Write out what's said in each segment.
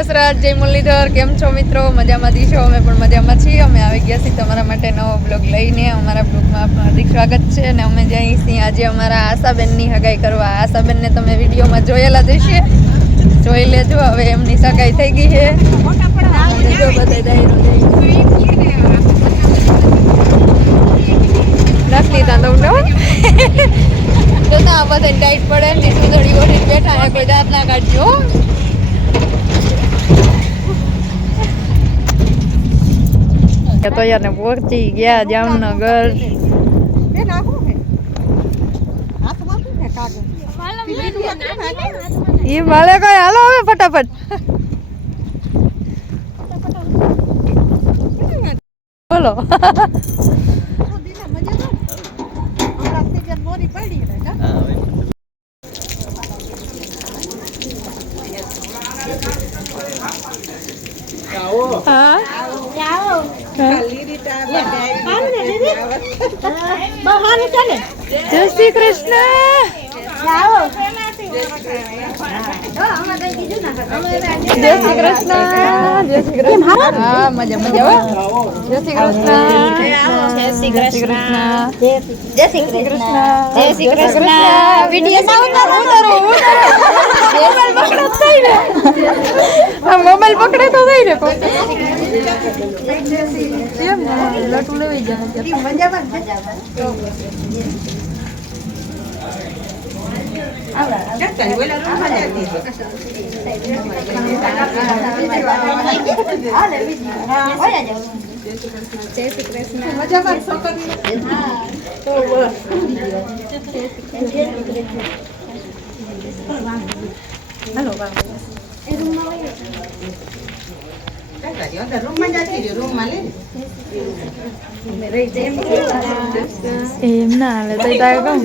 વસરાજ, જય મુરલીધર. કેમ છો મિત્રો? મજામાં દીશો? અમે પણ મજામાં છીએ. અમે આવી ગયા છીએ તમારા માટે નવો બ્લોગ લઈને. અમારા બ્લોગમાં આપનું હાર્દિક સ્વાગત છે. અને અમે જઈએ છીએ આજે અમારા આશાબેનની હગાઈ કરવા. આશાબેનને તમે વિડીયોમાં જોયેલા જ હશે, જોઈ લેજો. હવે એમની સગાઈ થઈ ગઈ છે. રાખી લીધા તો જોતા બધા ટાઈટ પડે ને સુધડી ઓઢી બેઠા કોઈ દાંત ના કાઢજો. તો યાર ને પહોંચી ગયા જામનગર. ઈ માલે કઈ હાલો હવે ફટાફટ. બોલો જય શ્રી કૃષ્ણ. જય શ્રી કૃષ્ણ. જય શ્રી કૃષ્ણ. હા મજા મજા. જય શ્રી કૃષ્ણ. જય શ્રી કૃષ્ણ. જય શ્રી કૃષ્ણ. જય શ્રી કૃષ્ણ. વિડીયો ઉતારો. મોબાઈલ પકડે તો થઈ ને લટુ લેવી એમ ના હાલે તો તારે કહું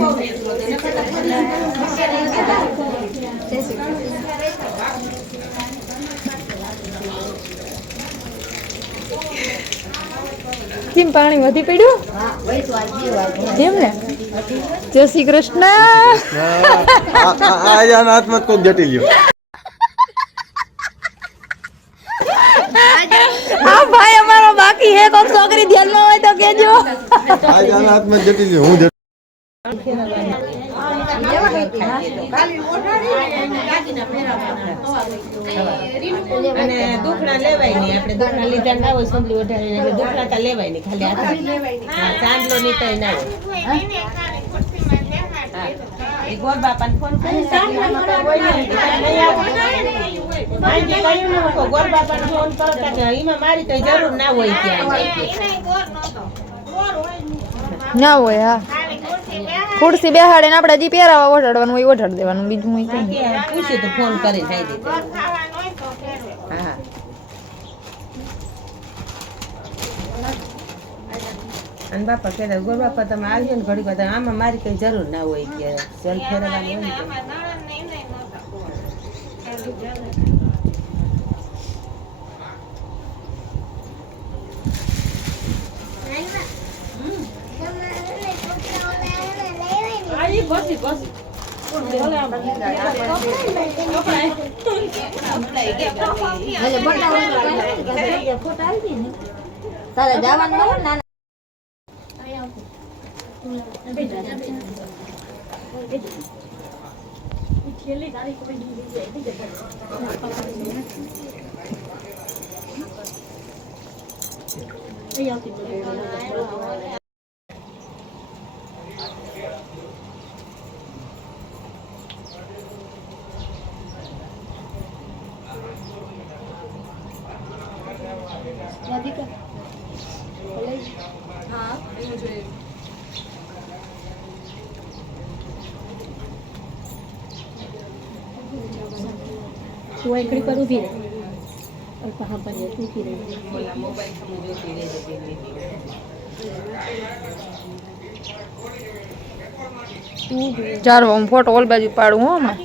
કેમ પાણી વધી પડ્યું એમ ને. જય શ્રી કૃષ્ણ. હાથમાં કોક જટી લ્યો. હા ભાઈ અમારો બાકી હે. કોક છોકરી ધ્યાનમાં હોય તો કેજો. હાથમાં જટી લ્યો. હું અને દુખડા લેવાય નહીં. આપણે દુખડા લીધા ના હોય સંભળી ઓઢાડીને એટલે દુખડા તો લેવાય નહીં. ખાલી હાથ ચાંદલો નીકળે ના હોય. ગોર બાપાને ફોન કરી ગોર બાપાને ફોન કરો એમાં મારી કઈ જરૂર ના હોય. ત્યાં ના હોય. હા ખુરશી બેહાડે ને આપણે જે પહેરાવા ઓઢાડવાનું હોય ઓઢાડી દેવાનું. બીજું હોય પૂછ્યું તો ફોન કરી થઈ દીધો. હા અને બાપા કહેતા ગોર બાપા તમે આવજો ને ઘડી બધા આમાં મારી કઈ જરૂર ના હોય કે જલ ફેરવવાની હોય તારે જવાનું હોય ના તું એકડી પર ઉભી રહે. હા પર ઉભી રહે. ચાલો હું ફોટો ઓલ બાજુ પાડું. હો માં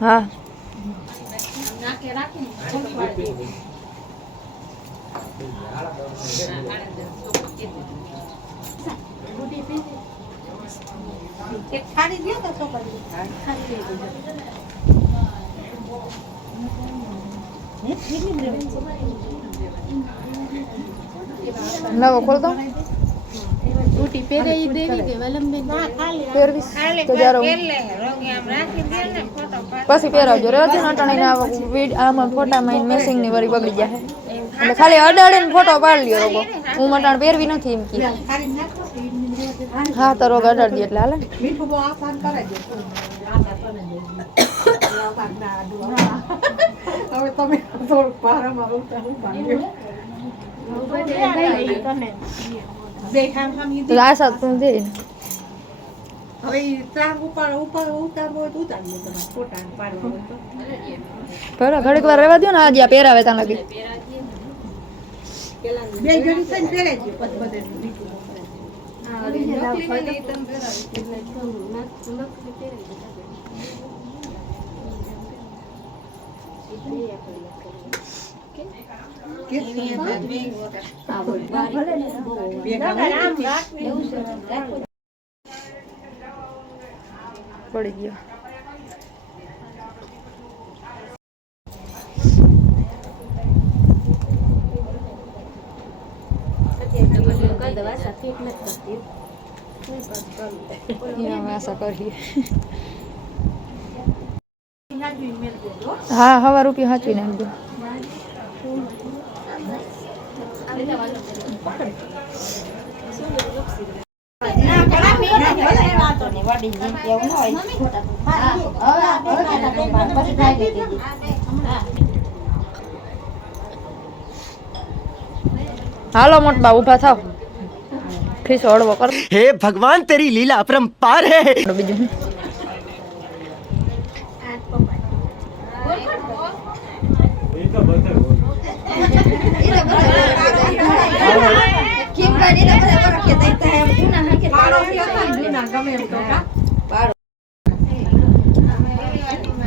હા નવો ખોલ દો બુટી પહેરે ઈ દેવી કે વલંબેન પહેરવીશ તો જ્યારે પછી પહેરાવજો રેજો નટણી આમાં ફોટામાં મેસિંગ ની વરી બગડી જાય એટલે ખાલી અડાડીને ફોટો પાડી લ્યો રોગો હું મટાણ પહેરવી નથી એમ કી હા તો રોગ અડાડી એટલે હાલે હવે તમે થોડુંક પારામાં ઉતાર તો આશા તું દે હવે ત્રાગ ઉતારવો હોય તો ઉતારજો તમે ફોટા પાડવા હોય તો બરાબર ઘડીક વાર રહેવા દો ને આજે આ પહેરાવે ત્યાં લગી બે ઘડી થઈને પહેરાઈ ગયું પછી બધે પડી ગયો આશા કરીએ હા હવા રૂપિયા હાચવી નાખજો હાલો મોટબા ઊભા થાવ ખીસો હળવો કર हे भगवान तेरी लीला अपरंपार है બીજું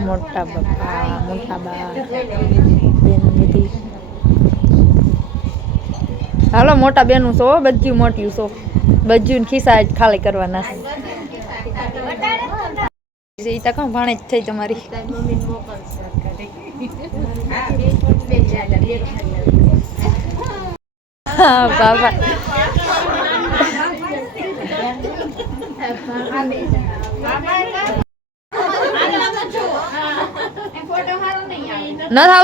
મોટા બાપા મોટા બા બેન બધી હાલો મોટા બેનું છો બધું મોટ્યું છો બધું ખિસ્સા જ ખાલી કરવાના છે ઈ તો કહું ભાણે જ થઈ તમારી હા બાબા ન થાવ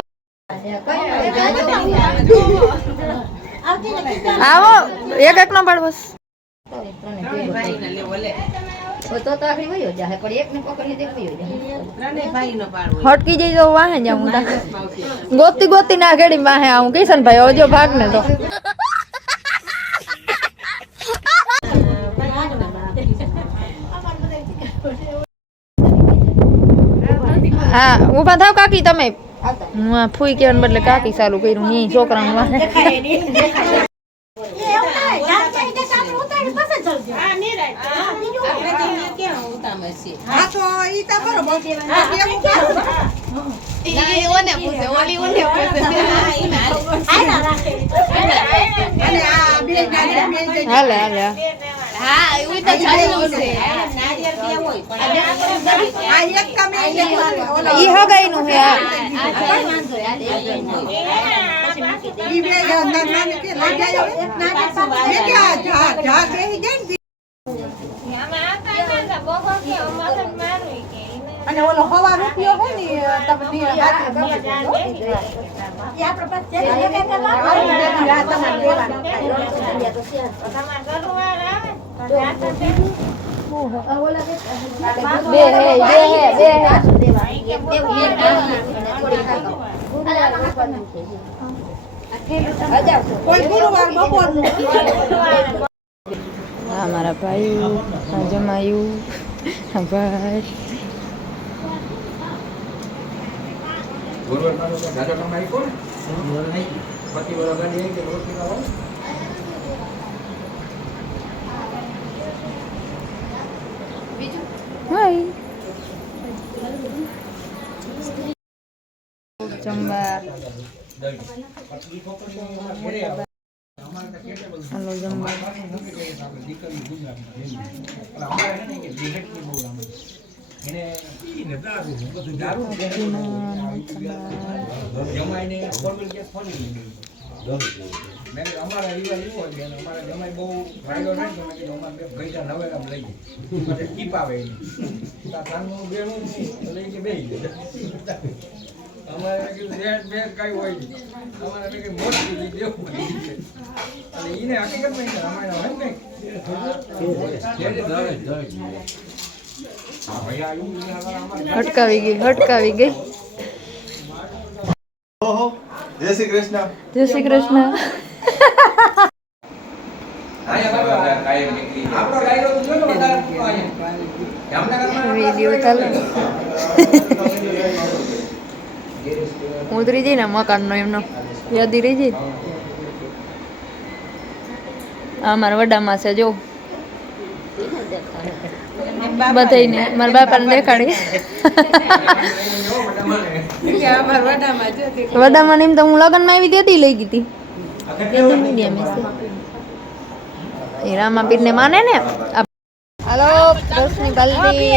આવો એક એક નો પાડ બસ હટકી જઈ તો વાહે જાઉં ગોતી ગોતી ના ઘડી વાહે આવું કિશન ભાઈ ઓજો ભાગ ને તો હા ઊભા થાવ કાકી તમે ફૂઈ કેવાને બદલે કાકી ચાલુ કર્યું ની છોકરાનું વાહે હા તો ઈ તો બરોબર હાલે હાલે ઈ હગાઈ નું હે અને ઓલો હવા રૂપિયો હે ને મારા ભાઈ જમાયું ભાઈ હાય જમવા હાલો જમવા અમારા રિવાજ એવો હોય કે અમારા જમાઈ બહુ ફાયદો નહીં તો અમારે બે પૈસા નવેરામ લઈ જાય પછી ટીપ આવે તાનું બેનું લઈ કે બે અમારે રેટ બે કઈ હોય નહીં અમારે કઈ મોટી દેવું અને એને હકીકતમાં અમારે હોય ને હટકાવી ગઈ ઓહો જય શ્રી કૃષ્ણ જય શ્રી કૃષ્ણ વિડીયો ચાલે ઉતરી જઈ ને મકાન નો એમનો યાદી રહી જાય આ મારા વડામાં છે જો બધાને મારા બાપાને દેખાડી વડામાં એમ તો હું લગ્નમાં આવી તેથી લઈ ગઈ હતી એ રામાપીર ને માને ને હાલો દસની ગલ્દી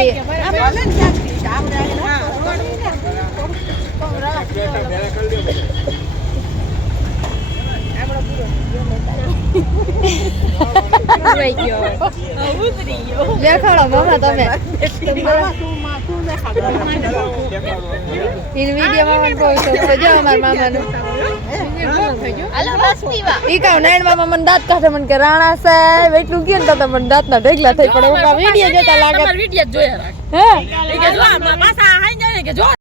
દેખાડો મામા તમે વિડીયોમાં કહો છો જો અમારા મામાનું ઈ કહું નાયણ મામા મને દાંત કાઢે મને કે રાણા સાહેબ એટલું કે તો મને દાંતના ઢેગલા થઈ પડે હું વિડીયો જોતા લાગે વિડીયો જોયા હે કે જો પાછા હાઈ જાય કે જો